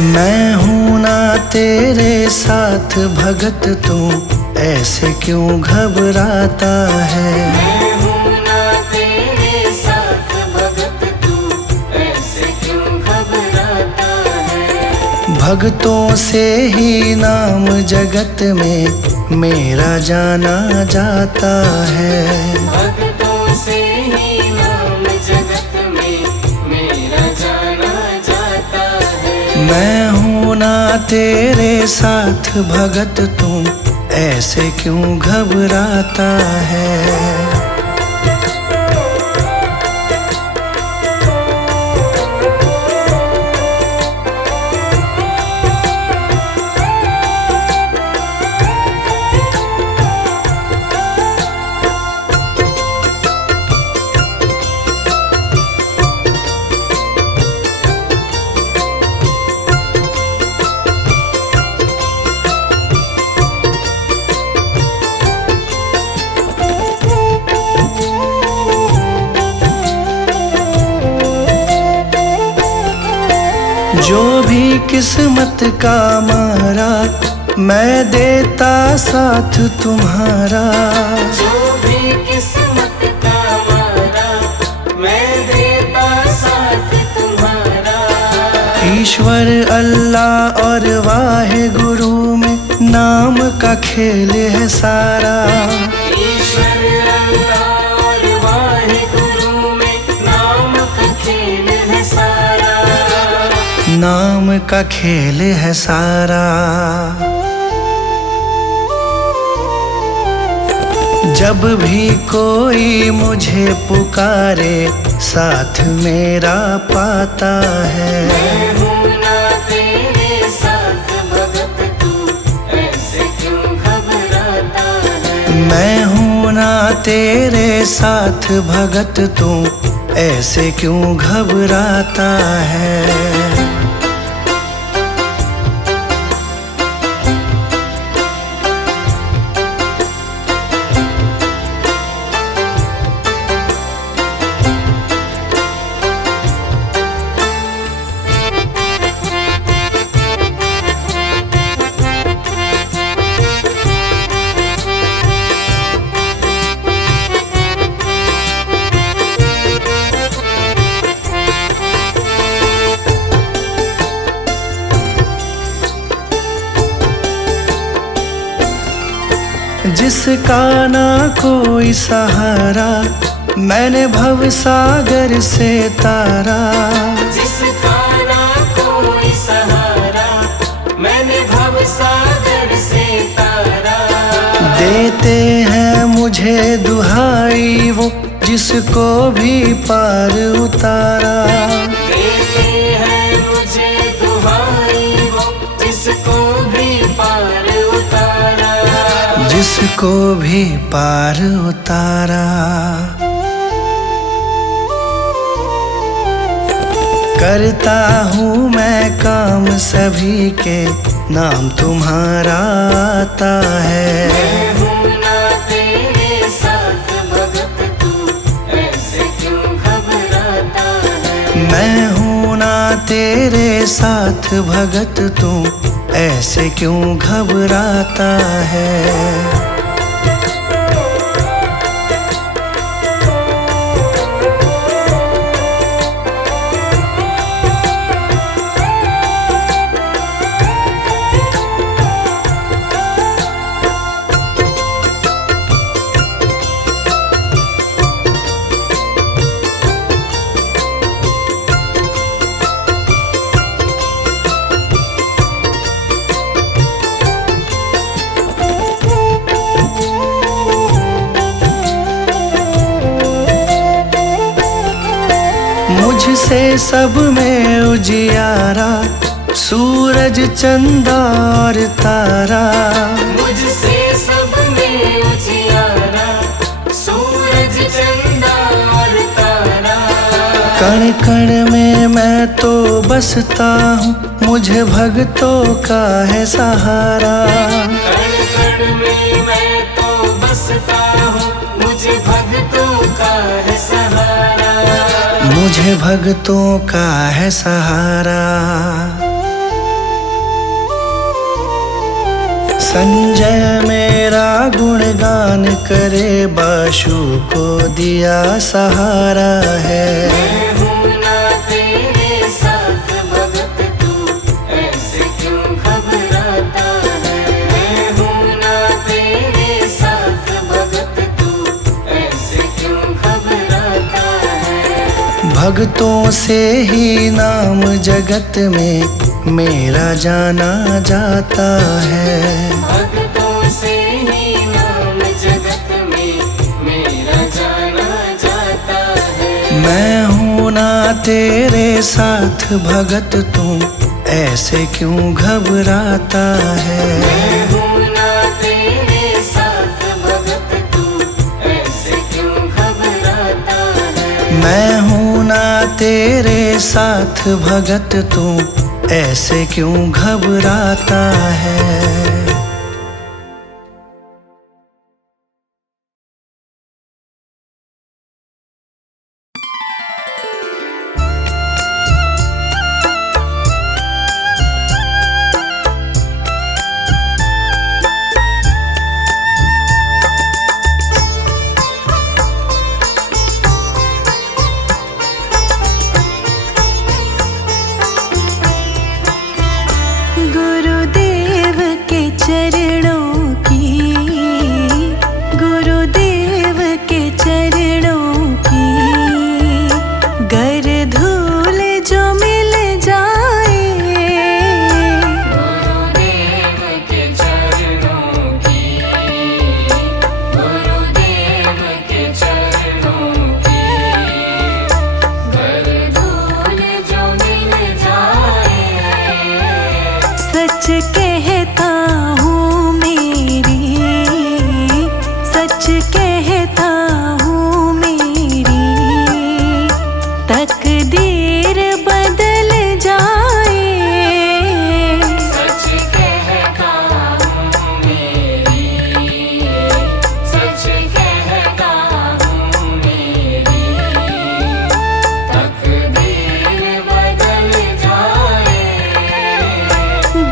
मैं हूँ ना तेरे साथ भगत, तू ऐसे क्यों घबराता है। मैं हूँ ना तेरे साथ भगत, तू ऐसे क्यों घबराता है। भक्तों से ही नाम जगत में मेरा जाना जाता है। भक्तों से ही नाम जगत में मेरा जाना जाता है। मैं हूँ ना तेरे साथ भगत, तू ऐसे क्यों घबराता है। जो भी किस्मत का मारा, मैं देता साथ तुम्हारा। जो भी किस्मत का मारा, मैं देता साथ तुम्हारा। ईश्वर अल्लाह और वाहे गुरु में नाम का खेल है सारा। ईश्वर अल्लाह और वाहे गुरु में नाम का खेल है सारा। नाम का खेल है सारा। जब भी कोई मुझे पुकारे, साथ मेरा पाता है। मैं हूँ ना तेरे साथ भगत, तू ऐसे क्यों घबराता है। मैं हूँ ना तेरे साथ भगत, तू ऐसे क्यों घबराता है। जिसका ना कोई सहारा, मैंने भव सागर से तारा। जिसका ना कोई सहारा, मैंने भव सागर से तारा। देते हैं मुझे दुहाई वो, जिसको भी पार उतारा। देते हैं मुझे दुहाई वो, जिसको भी पार उतारा। जिसको भी पार उतारा। करता हूँ मैं काम सभी के, नाम तुम्हारा आता है। मैं हूँ ना तेरे साथ भगत, तू ऐसे क्यों घबराता है। मैं हूँ ना तेरे साथ भगत, तू ऐसे क्यों घबराता है। मुझसे सब में उजियारा, सूरज चंदा और तारा। मुझसे सब में उजियारा, सूरज चंदा और तारा। कण कण में मैं तो बसता हूँ, मुझे भक्तों का है सहारा। कण कण में मैं तो बसता हूँ, मुझे भक्तों का है सहारा। मुझे भक्तों का है सहारा। संजय मेरा गुणगान करे, बाशु को दिया सहारा है। मैं हूँ ना तेरे साथ भगत, तू ऐसे क्यों घबराता है। मैं हूँ ना तेरे साथ भगत, तू ऐसे क्यों घबराता है। भक्तों से ही नाम जगत में मेरा जाना जाता है। भक्तों से ही नाम जगत में मेरा जाना जाता है। मैं हूँ ना तेरे साथ भगत, तू ऐसे क्यों घबराता है। मैं हूँ ना तेरे साथ भगत, तू ऐसे क्यों घबराता है। मैं हूँ ना तेरे साथ भगत, तू ऐसे क्यों घबराता है। गुरुदेव के चरणों की, गुरुदेव के चरणों की गर धूल जो मिल जाए। गुरुदेव के चरणों की, गुरुदेव के चरणों की गर धूल जो मिल जाए। सच कहता हूँ मेरी, सच कहता हूँ मेरी तकदीर बदल जाए। सच कहता हूँ मेरी, सच कहता हूँ मेरी तकदीर बदल जाए।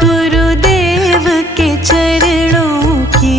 गुरुदेव के चरणों की।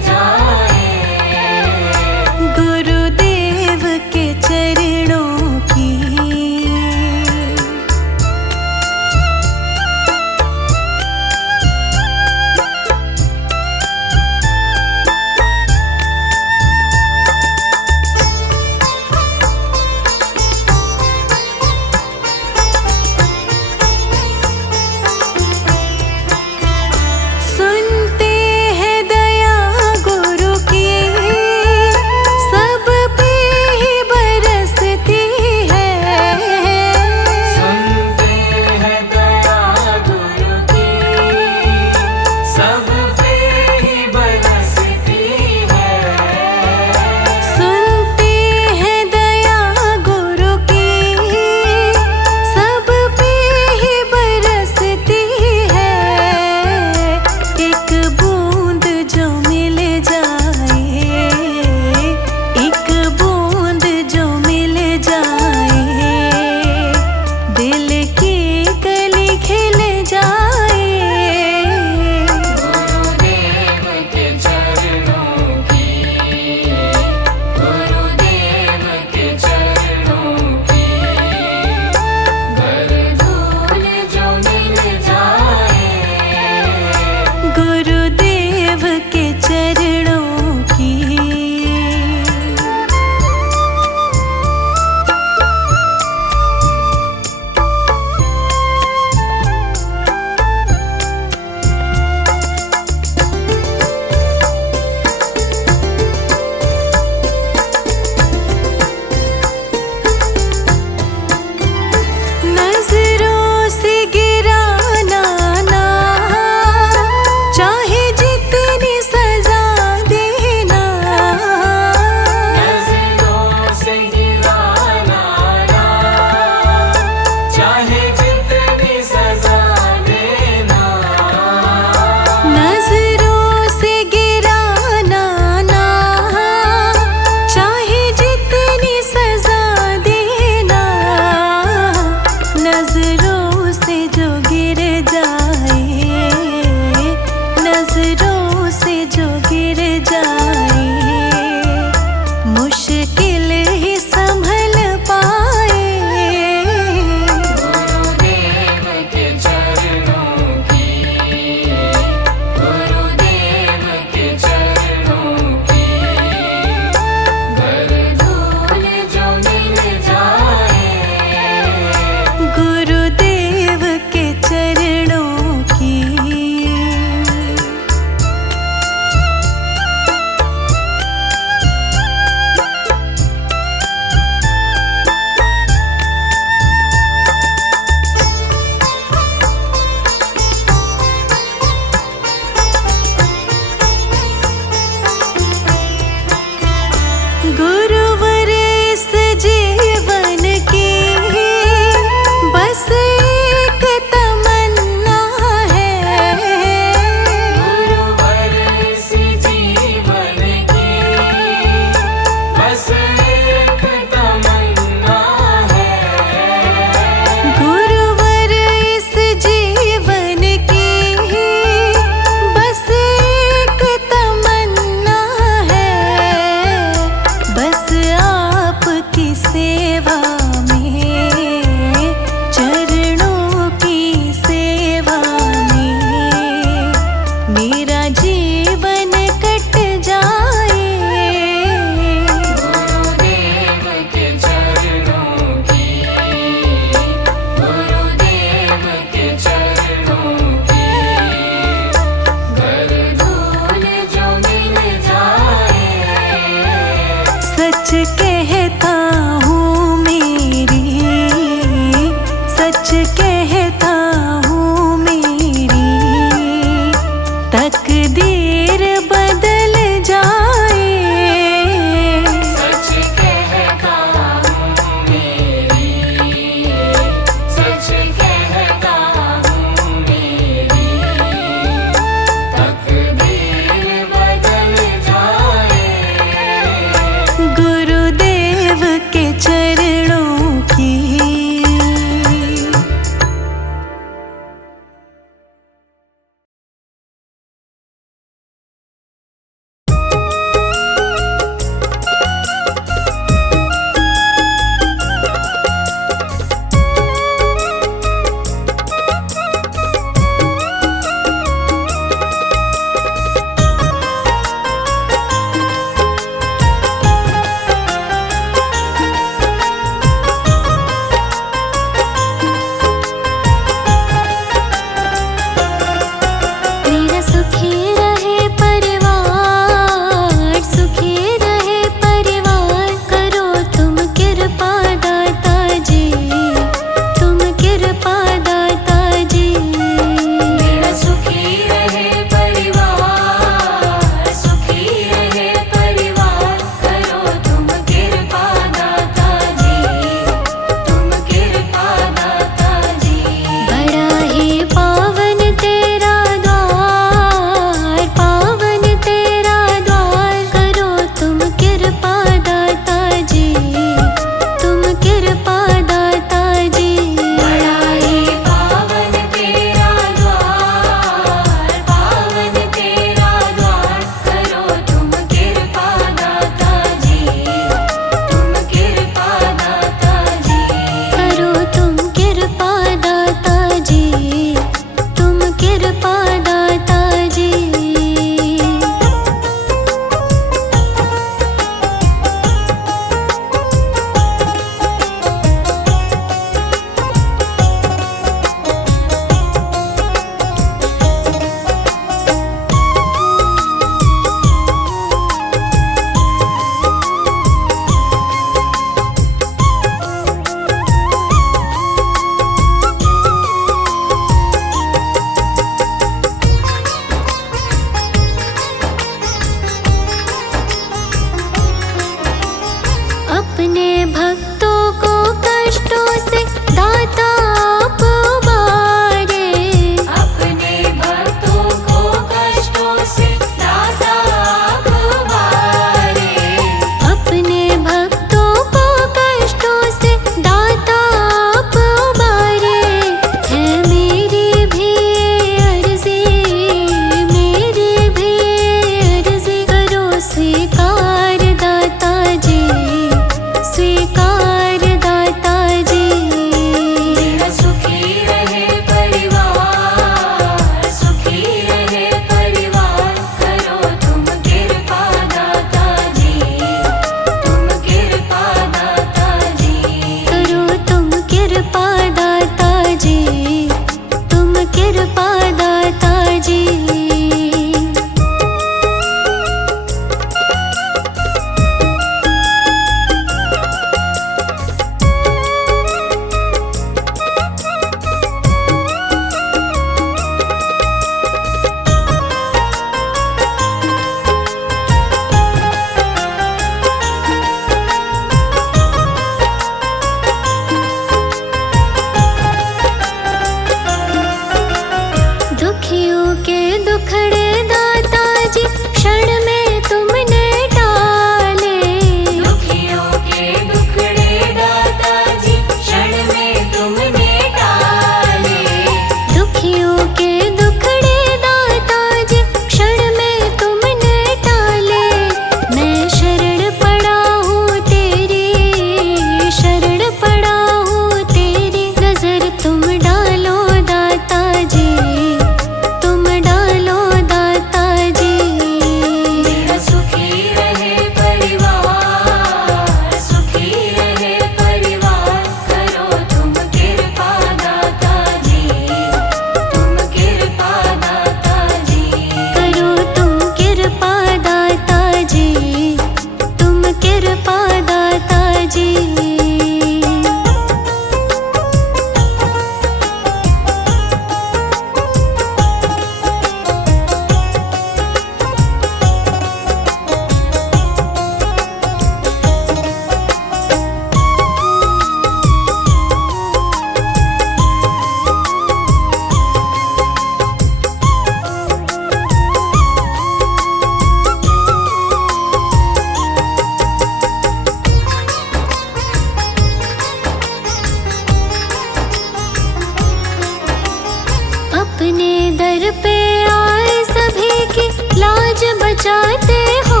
बचाते हो।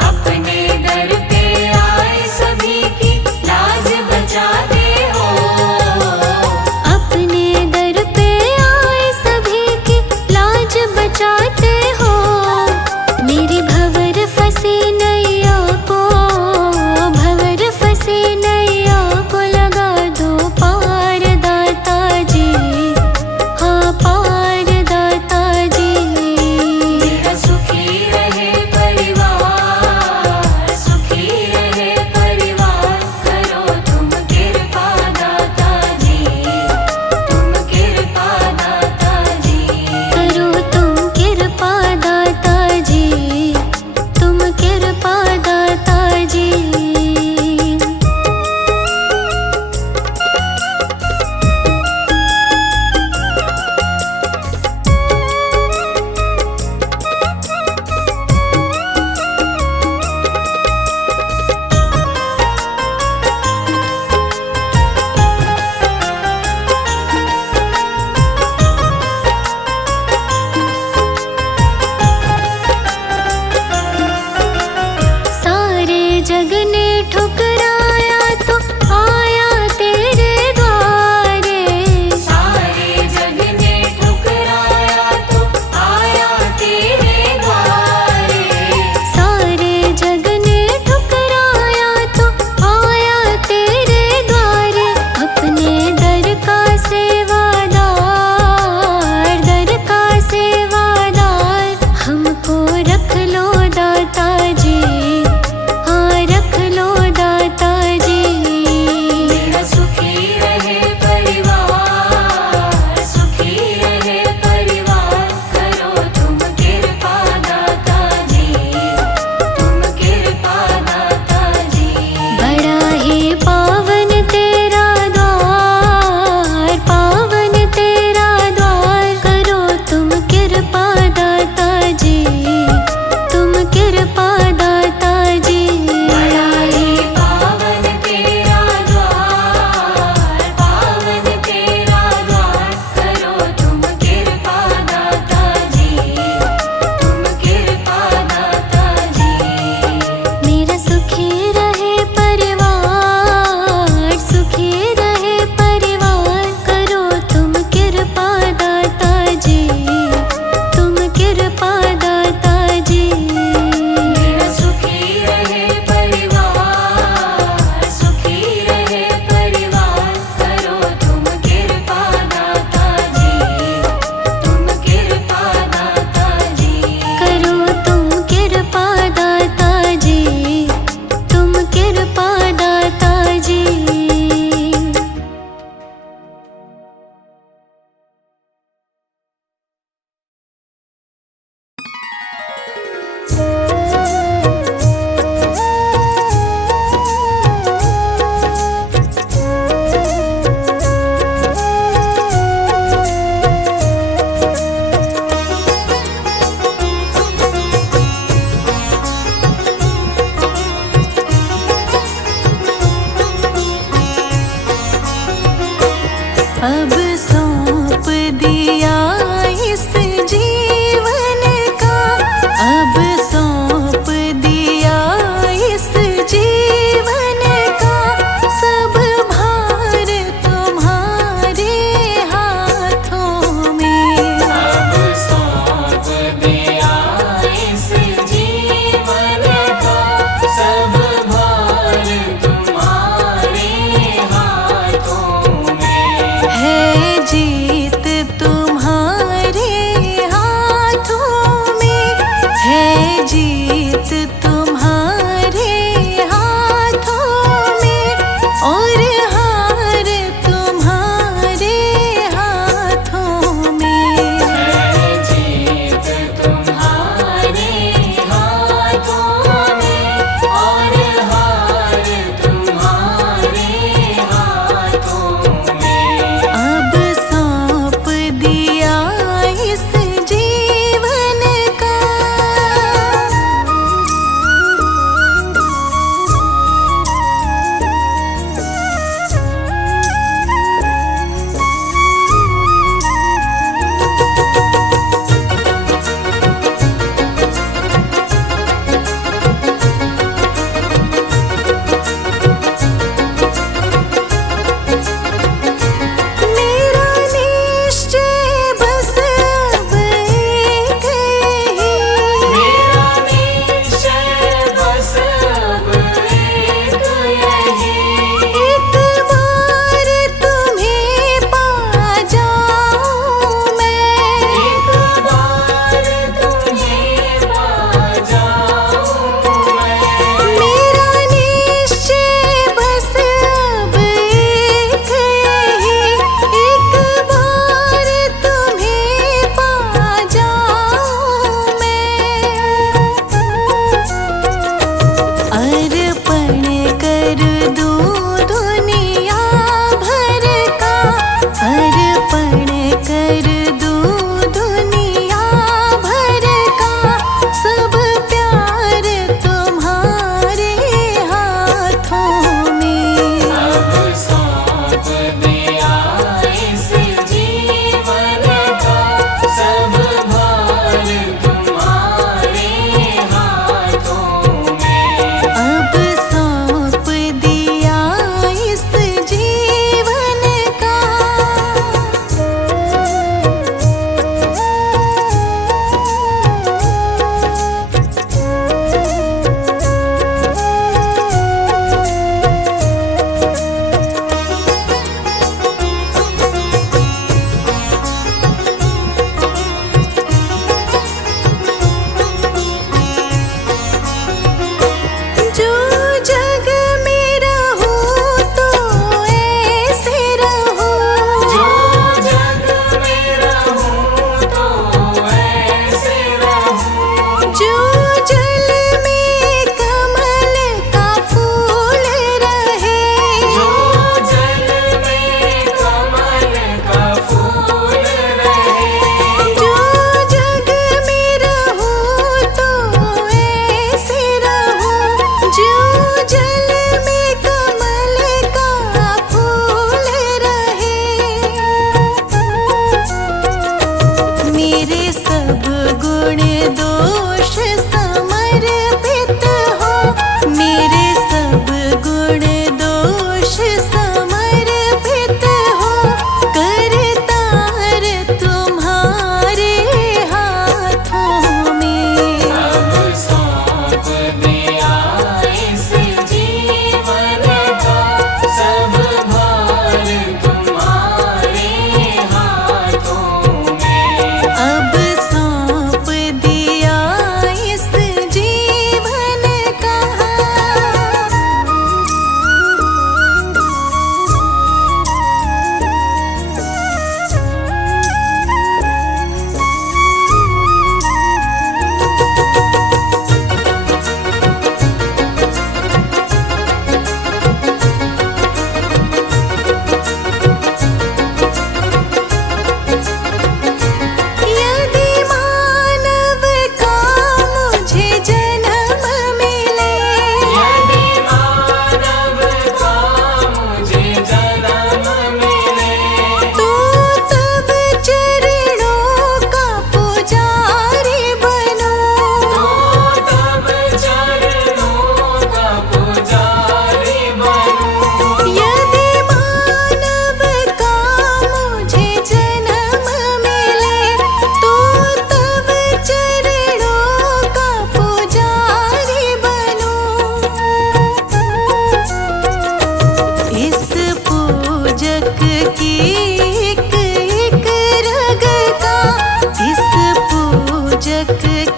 अपने दर पे आए सभी की लाज बचाते हो। अपने दर पे आए सभी की लाज बचाते हो। मेरी भंवर फंसी नैया को, भंवर फंसी नैया को लगा दो पार दाता जी, हाँ पार दाता जी। मेरा सुखी रहे परिवार, सुखी रहे परिवार, करो तुम कृपा दाता जी, तुम कृपा दाता जी। करो तुम कृपा दाता जी, तुम कृपा दाता जी। सारे जग ने ठुकराया तो आया तेरे द्वारे। सारे जग ने ठुकराया तो आया तेरे द्वारे। सारे जग ने ठुकराया तो आया तेरे द्वारे। अपने दर का सेवादार, दर का सेवादार, हमको रख लो दाता जी, हाँ रख लो दाता जी। मेरा सुखी रहे परिवार, सुखी रहे परिवार, करो तुम कृपा दाता जी, तुम कृपा दाता जी। बड़ा ही पावन तेरा द्वार, पावन तेरा द्वार, करो तुम कृपा दाता जी, तुम कृपा दाता जी। बड़ा ही पावन तेरा द्वार, पावन तेरा द्वार, करो तुम कृपा दाता जी, तुम कृपा दाता जी। मेरा सुखी रहे परिवार, सुखी रहे परिवार, करो तुम कृपा दाता जी, तुम कृपा दाता जी। मेरा सुखी रहे परिवार, सुखी रहे परिवार, करो तुम कृपा दाता जी, तुम कृपा दाता जी। करो तुम कृपा दाता जी, तुम कृपा दाता जी। अब सौंप दिया इस जीवन का, अब सौंप दिया इस जीवन का, सब भार तुम्हारे हाथों में। अब सौंप दिया इस जीवन का, सब भार तुम्हारे हाथों में। है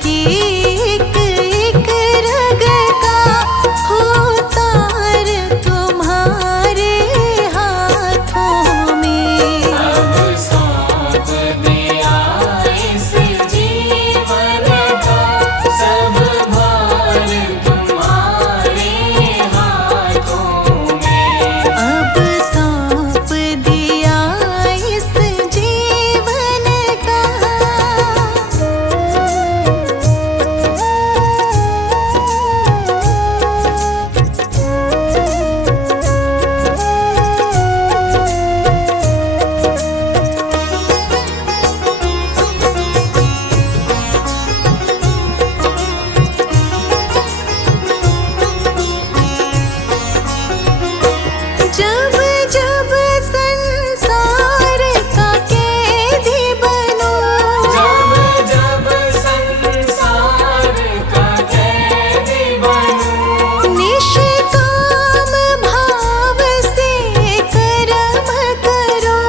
की एक एक रग का हो तार तुम्हारे हाथों में। अब सौंप दिया इस जीवन का सब भार तुम्हारे हाथों में। अब सौंप दिया इस जीवन का। जब जब संसार का कैदी बनूं, जब जब संसार का कैदी बनूं, निष्काम भाव से कर्म करो।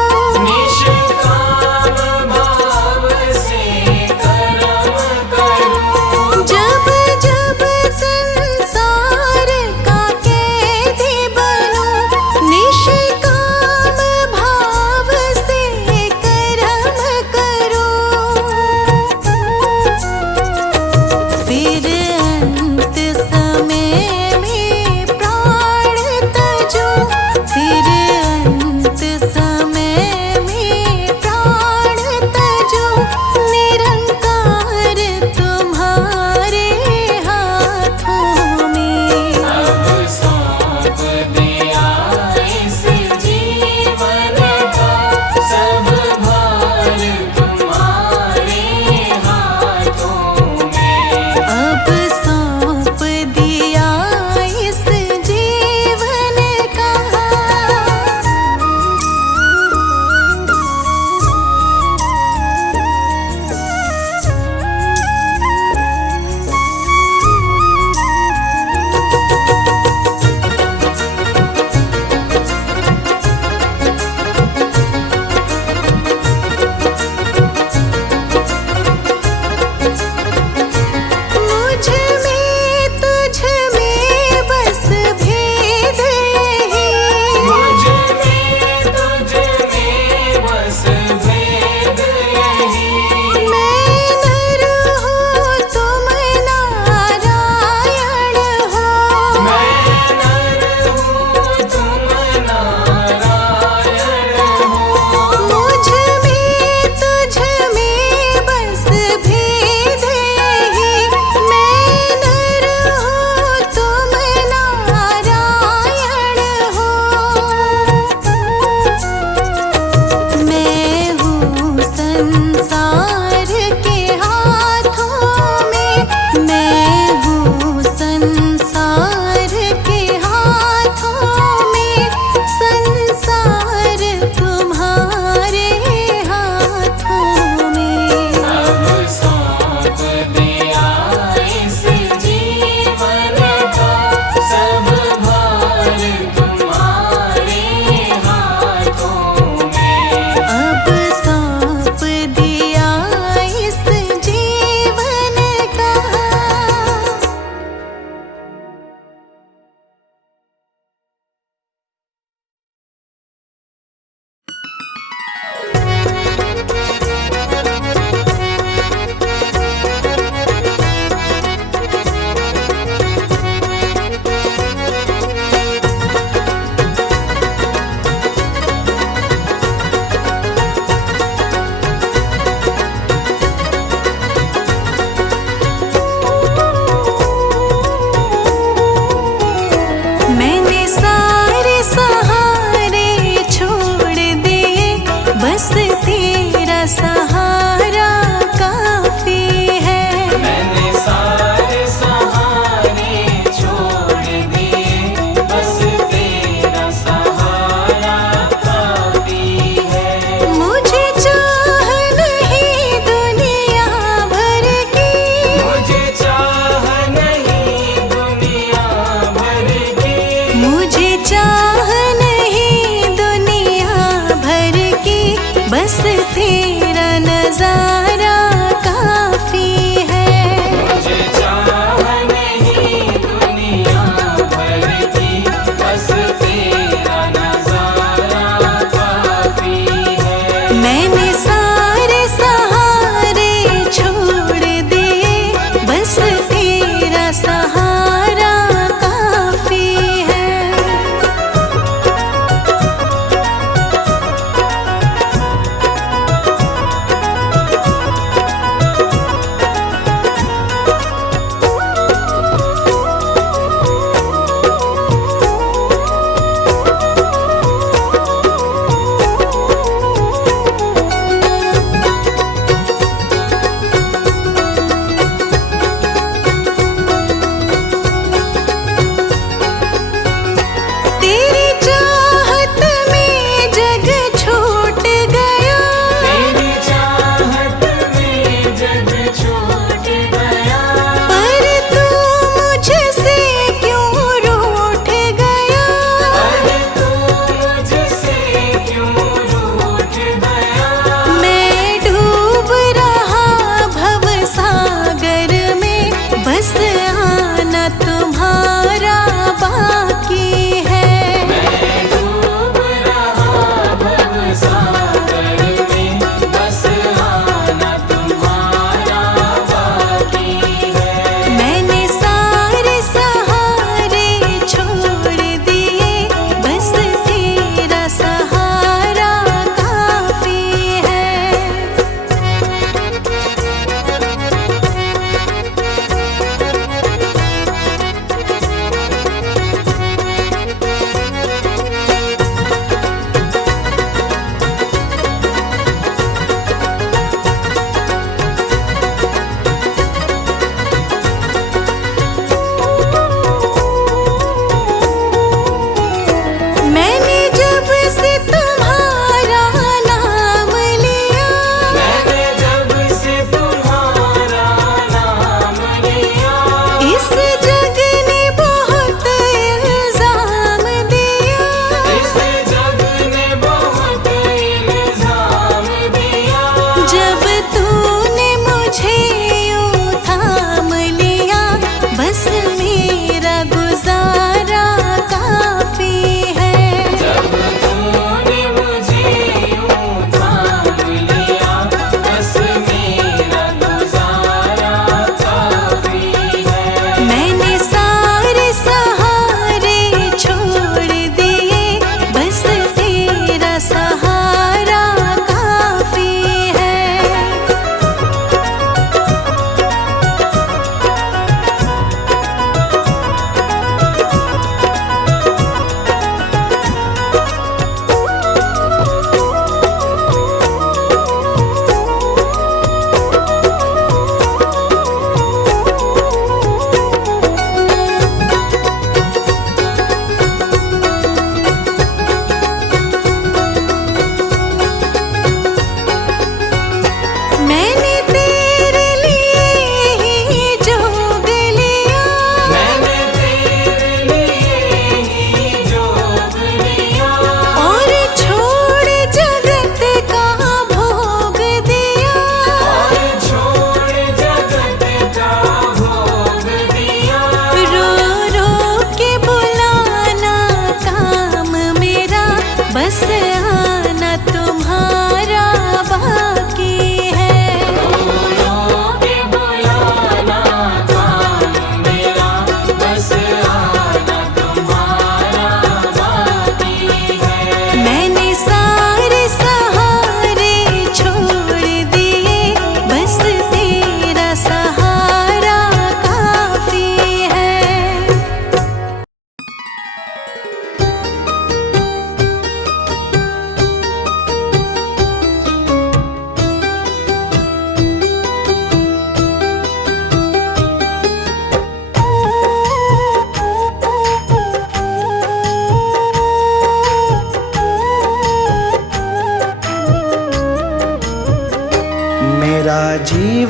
निष्काम भाव से कर्म करूं। जब जब संसार का कैदी बनूं, निष्काम भाव से कर्म करो। फिर अंत समय में प्राण तजो, फिर अंत समय में प्राण तजो, निरंकार तुम्हारे हाथों में। अब सौंप दिया इस जीवन का सब भार तुम्हारे हाथों में। अब सौंप दिया इस जीवन का। मुझ में तुझ में बस भेद यही। मुझ में तुझ में बस भेद यही। मैं नर हूँ तुम नारायण हो। मैं नर हूँ तुम नारायण हो। मुझ में तुझ में बस भेद यही। मैं नर हूँ तुम नारायण हो। मैं हूँ संसार के हाथों में। मैं हूँ संसार के हाथों में। संसार तुम्हारे हाथों में। अब सौंप दिया इस जीवन का सब भार तुम्हारे हाथों में। अब सौंप दिया इस जीवन का। मैंने सारे सहारे छोड़ दिए, बस तेरा सहारा काफी है। मैंने सारे सहारे छोड़ दिए, बस तेरा सहारा काफी है। मुझे चाह नहीं दुनिया भर की। मुझे चाह नहीं दुनिया भर की। मुझे चाह नहीं दुनिया भर की, बस तेरा नजारा काफी है।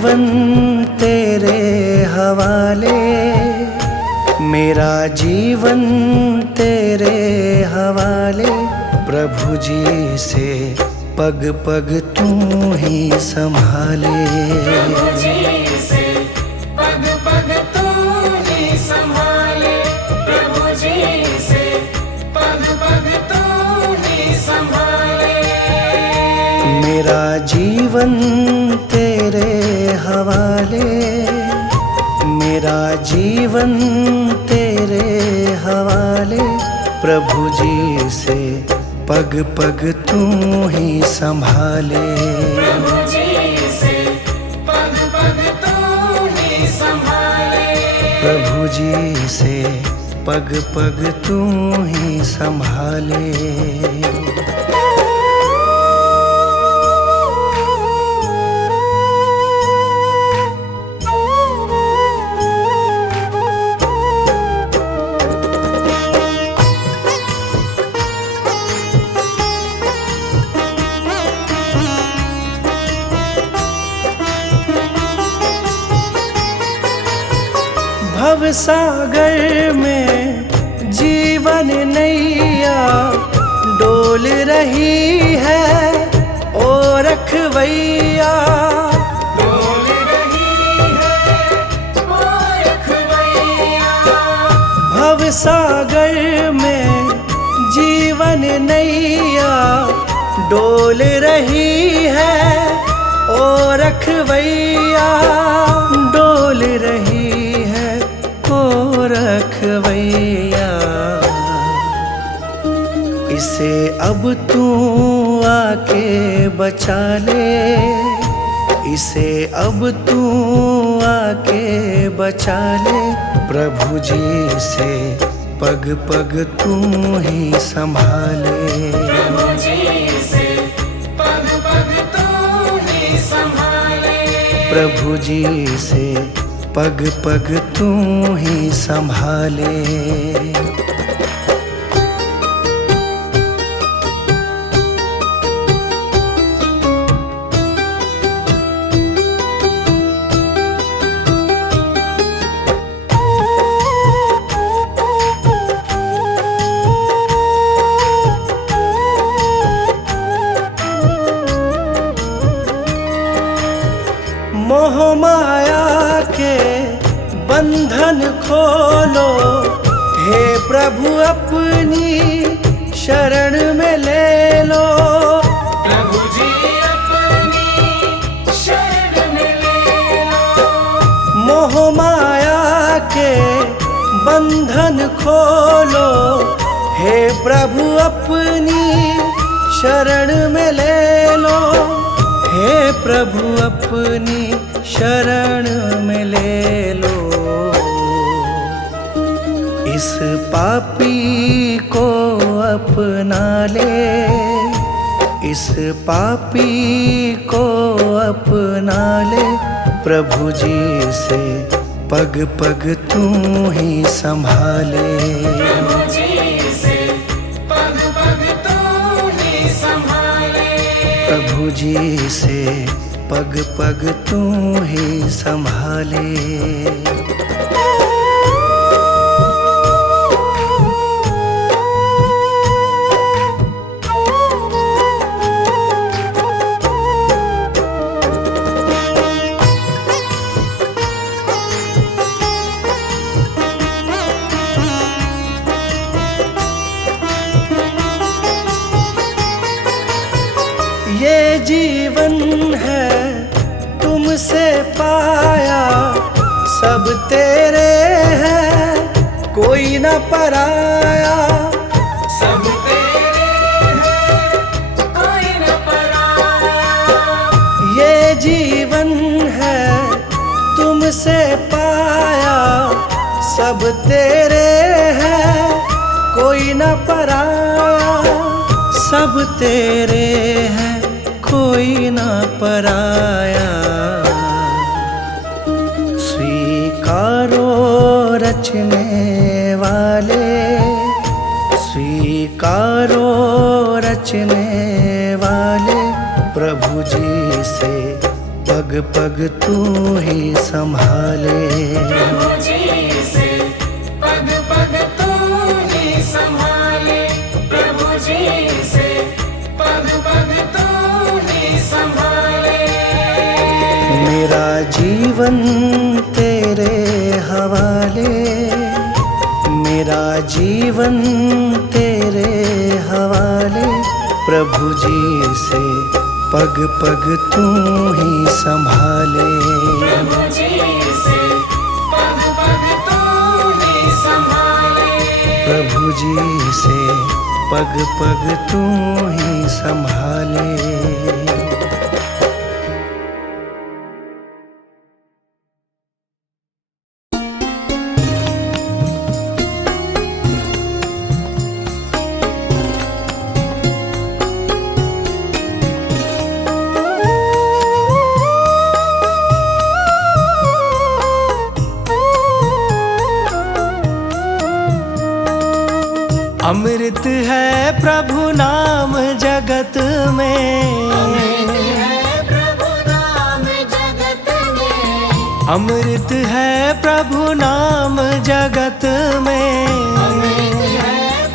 जीवन तेरे हवाले, मेरा जीवन तेरे हवाले। प्रभु जी से पग पग तू ही संभाले। प्रभु जी से पग पग तू ही संभाले। प्रभु जी से पग पग तू ही संभाले। मेरा जीवन तेरे हवाले, मेरा जीवन तेरे हवाले। प्रभु जी से पग पग तू ही संभाले। प्रभु जी से पग पग तू ही संभाले। प्रभु जी से पग पग तू ही संभाले। भवसागर में जीवन नैया डोल रही है, ओ रखवैया। डोल रही है ओ रखवैया। भवसागर में जीवन नैया डोल रही है, ओ रखवैया। डोल रही रखवैया। इसे अब तू आके बचा ले, इसे अब तू आके बचा ले। प्रभु जी से पग पग तू ही संभाले। प्रभु जी से पग पग तू ही संभाले। प्रभु जी से पग पग तू ही संभाले। मोह माया के बंधन खोलो, हे प्रभु अपनी शरण में ले लो। प्रभु जी अपनी शरण में ले लो। मोह माया के बंधन खोलो, हे प्रभु अपनी शरण में ले लो। हे प्रभु अपनी शरण में ले लो। इस पापी को अपना ले, इस पापी को अपना ले। प्रभु जी से पग पग तू ही संभाले। प्रभु जी से पग पग तू ही संभाले। प्रभु जी से पग पग तू ही संभाले। ये जीवन है तुमसे पाया, सब तेरे हैं कोई न पराया। सब तेरे हैं कोई न पराया। ये जीवन है तुमसे पाया, सब तेरे हैं कोई न पराया। सब तेरे हैं कोई न पराया। स्वीकारो रचने वाले, स्वीकारो रचने वाले। प्रभु जी से पग पग पग तू ही संभाले। प्रभु जी से पग पग तू ही संभाले। प्रभु जी से पग पग तू ही संभाले। मेरा जीवन तेरे हवाले, मेरा जीवन तेरे हवाले। प्रभु जी से पग पग तू ही संभाले। प्रभु जी से पग पग तू ही संभाले। प्रभु जी से पग पग तू ही संभाले। अमृत है प्रभु नाम जगत में, प्रभु नाम जगत में। अमृत है प्रभु नाम जगत में।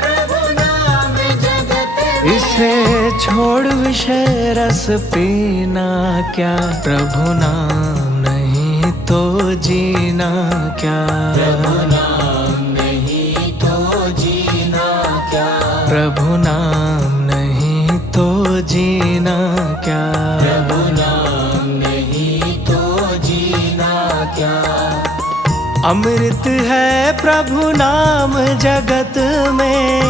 प्रभु नाम जगत में। इसे छोड़ विषय रस पीना क्या, प्रभु नाम नहीं तो जीना क्या। प्रभु नाम नहीं तो जीना क्या। प्रभु नाम नहीं तो जीना क्या। प्रभु नाम नहीं तो जीना क्या। अमृत है प्रभु नाम जगत में,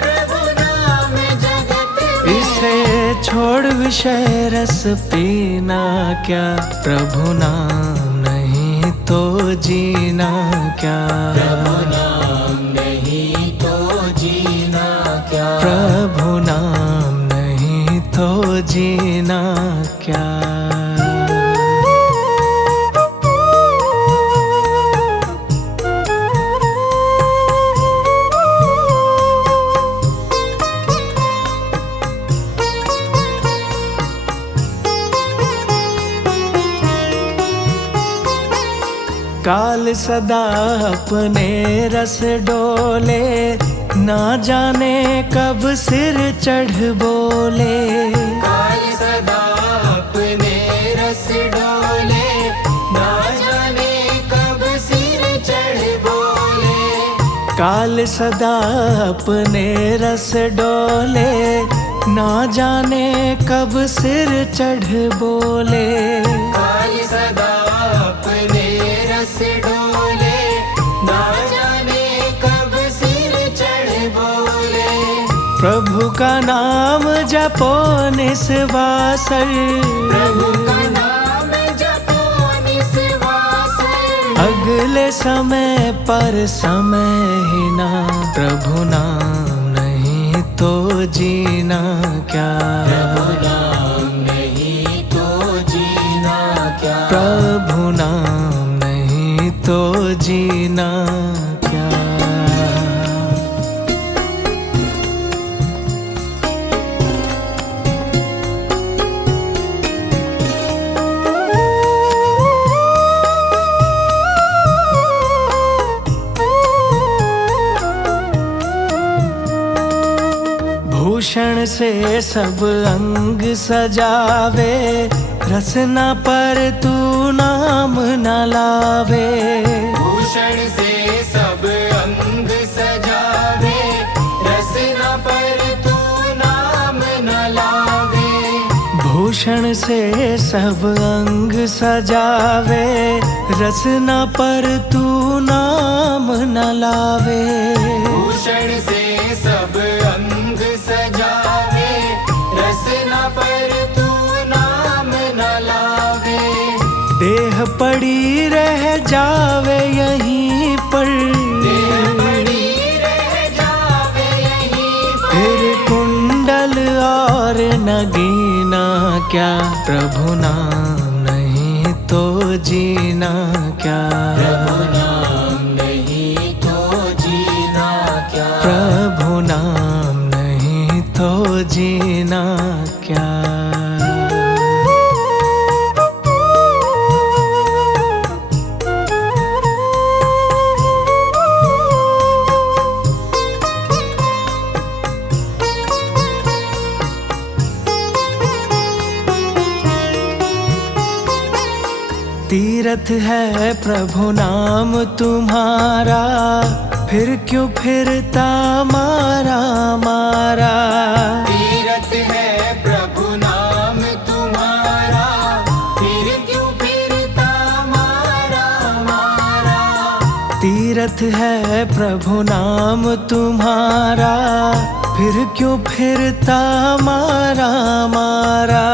प्रभु नाम जगत में। इसे छोड़ विषय रस पीना क्या, प्रभु नाम नहीं तो जीना क्या। प्रभु नाम नहीं तो जीना क्या। प्रभु नाम नहीं तो जीना क्या। काल सदा अपने रस डोले, ना जाने कब सिर चढ़ बोले। काल सदा अपने रस डोले, ना जाने कब सिर चढ़ बोले। काल सदा अपने रस डोले, ना जाने कब सिर चढ़ बोले। काल सदा अपने रस डोले, ना जाने कब सिर चढ़ बोले। प्रभु का नाम जपो निस्वासर, प्रभु का नाम जपो निस्वासर। अगले समय पर समय ही ना, प्रभु नाम नहीं तो जीना क्या। प्रभु नाम नहीं तो जीना क्या। प्रभु नाम नहीं तो जीना क्या। भूषण से सब अंग सजावे, रसना पर तू नाम न लावे। भूषण से सब अंग सजावे, रसना पर तू नाम न लावे। भूषण से सब अंग सजावे, रसना पर तू नाम न लावे। भूषण से सब अंग सजावे, रसना पर तू नाम न लावे। देह पड़ी रह जावे यहीं पर, देह पड़ी रह जावे यहीं पर। फिर कुंडल और नगीना क्या, प्रभु नाम नहीं तो जीना क्या। प्रभु नाम नहीं तो जीना क्या। प्रभु नाम नहीं तो जीना क्या। तीरथ है प्रभु नाम तुम्हारा, फिर क्यों फिरता मारा मारा। तीरथ है प्रभु नाम तुम्हारा, फिर क्यों फिरता मारा मारा। तीरथ है प्रभु नाम तुम्हारा, फिर क्यों फिरता मारा मारा।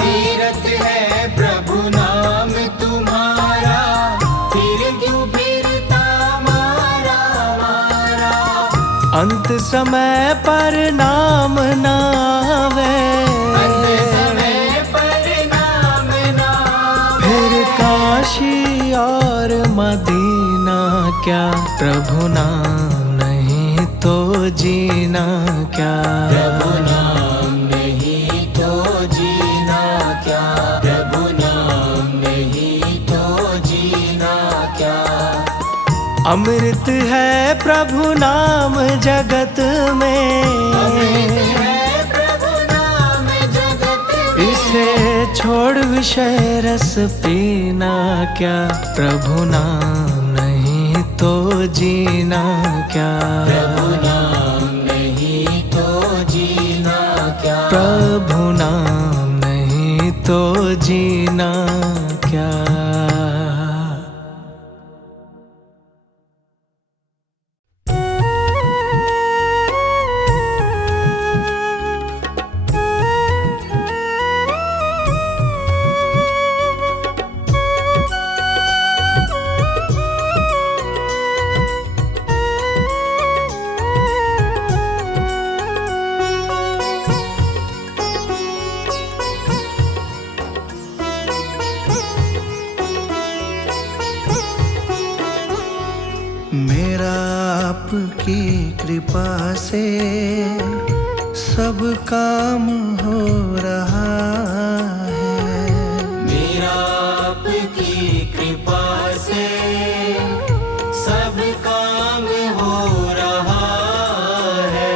तीरथ है प्रभु नाम तुम्हारा, फिर क्यों फिरता मारा मारा। अंत समय पर नाम नावे, अंत समय पर नाम नावे। फिर काशी और मदीना क्या, प्रभु नाम नहीं तो जीना क्या। प्रभु नाम नहीं तो जीना क्या, प्रभु नाम नहीं तो जीना क्या। अमृत है प्रभु नाम जगत में, है प्रभु नाम जगत में। इसे छोड़ विषय रस पीना क्या, प्रभु नाम नहीं तो जीना क्या। प्रभु नाम नहीं तो जीना क्या, प्रभु नाम नहीं तो जीना क्या। मेरा आपकी कृपा से सब काम हो रहा है। मेरा आपकी कृपा से सब काम हो रहा है।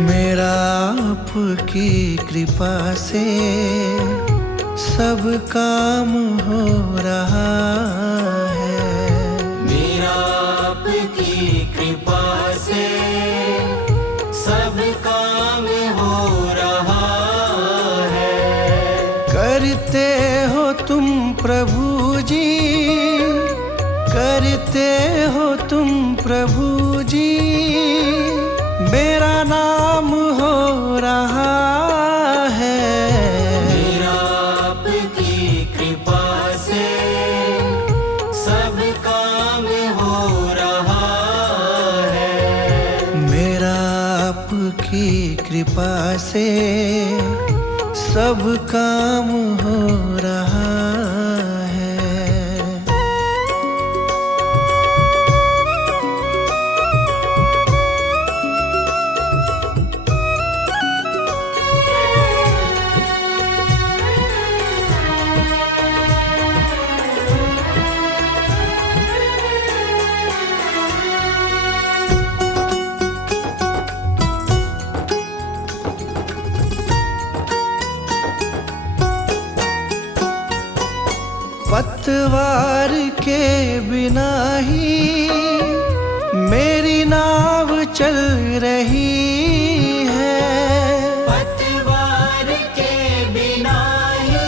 मेरा आपकी कृपा से सब काम हो रहा है। मेरा आपकी कृपा से सब काम हो रहा है। करते हो तुम प्रभु जी, करते हो तुम प्रभु जी, मेरा नाम हो रहा है। मेरा आपकी कृपा से सब काम हो रहा है। मेरा आपकी कृपा से सब काम हो रहा है। पतवार के बिना ही मेरी नाव चल रही है। पतवार के बिना ही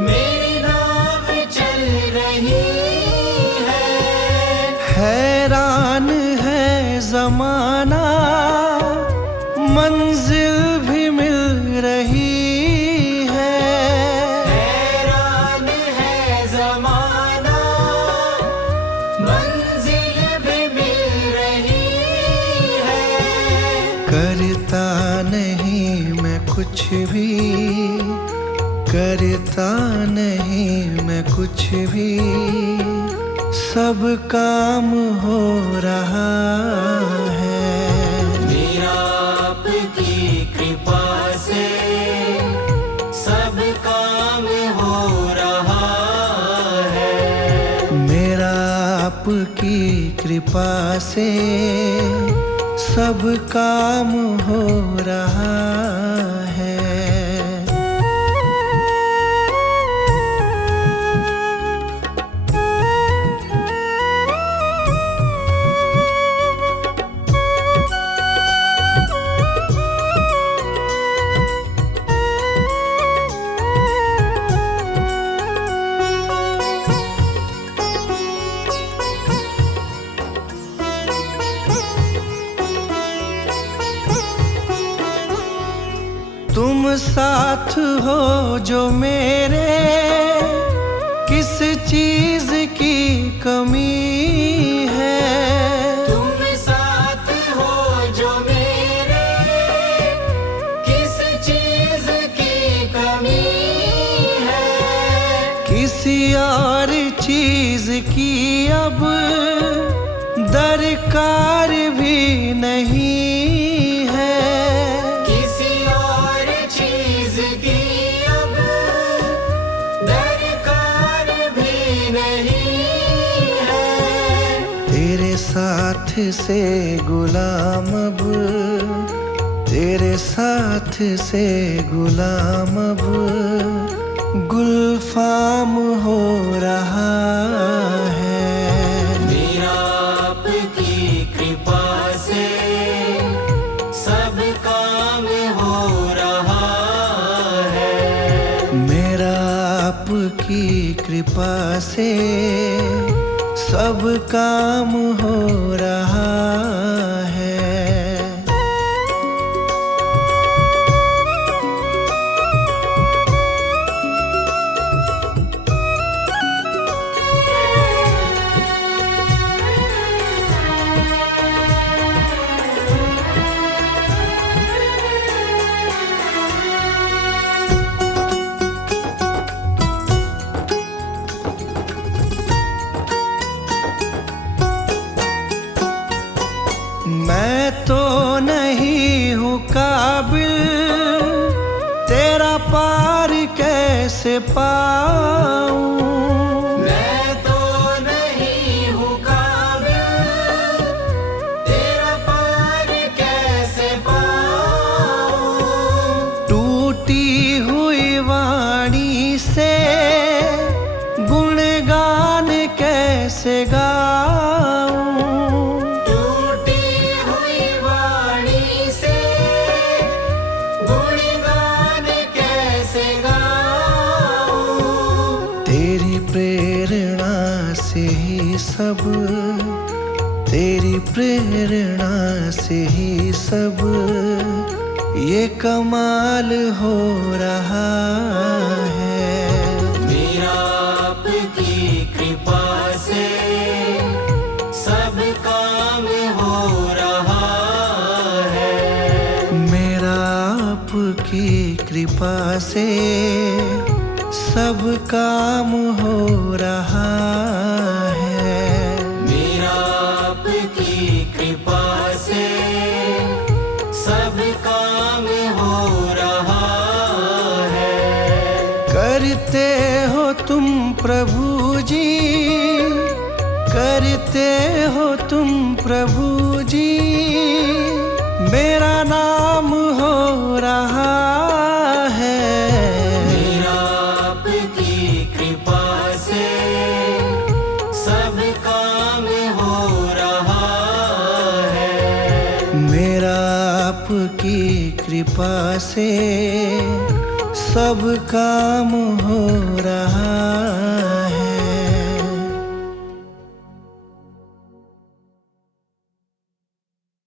मेरी नाव चल रही है। हैरान है जमाना, मंजिल भी मिल रही है। हैरान है जमाना, मंजिल भी मिल रही है। करता नहीं मैं कुछ भी, करता नहीं मैं कुछ भी, सब काम हो रहा है। मेरा आपकी कृपा से सब काम हो रहा है। मेरा आपकी कृपा से सब काम हो रहा है। साथ हो जो मेरे, किस चीज की कमी है। तुम साथ हो जो मेरे, किस चीज की कमी है। किसी और चीज की अब दरकार भी नहीं है। किसी और चीज की अब दरकार भी नहीं है। तेरे साथ से गुलाम अब, तेरे साथ से गुलाम अब गुलफाम हो रहा है। मेरा आपकी कृपा से सब काम हो रहा है। मेरा आपकी कृपा से सब काम हो रहा है। मैं तो नहीं हूँ काबिल, तेरा पार कैसे पाऊं। मैं तो नहीं हूँ काबिल, तेरा पार कैसे पाऊं। टूटी हुई वाणी से गुणगान कैसे गाऊं। तेरी प्रेरणा से ही सब, तेरी प्रेरणा से ही सब ये कमाल हो रहा है। मेरा आपकी कृपा से सब काम हो रहा है। मेरा आपकी कृपा से सब काम हो रहा है। मेरा आपकी कृपा से सब काम हो रहा है। करते हो तुम प्रभु जी, करते हो तुम प्रभु जी, मेरा नाम हो रहा है। मेरा आपकी कृपा से सब काम हो रहा है। मेरा आपकी कृपा से सब काम हो रहा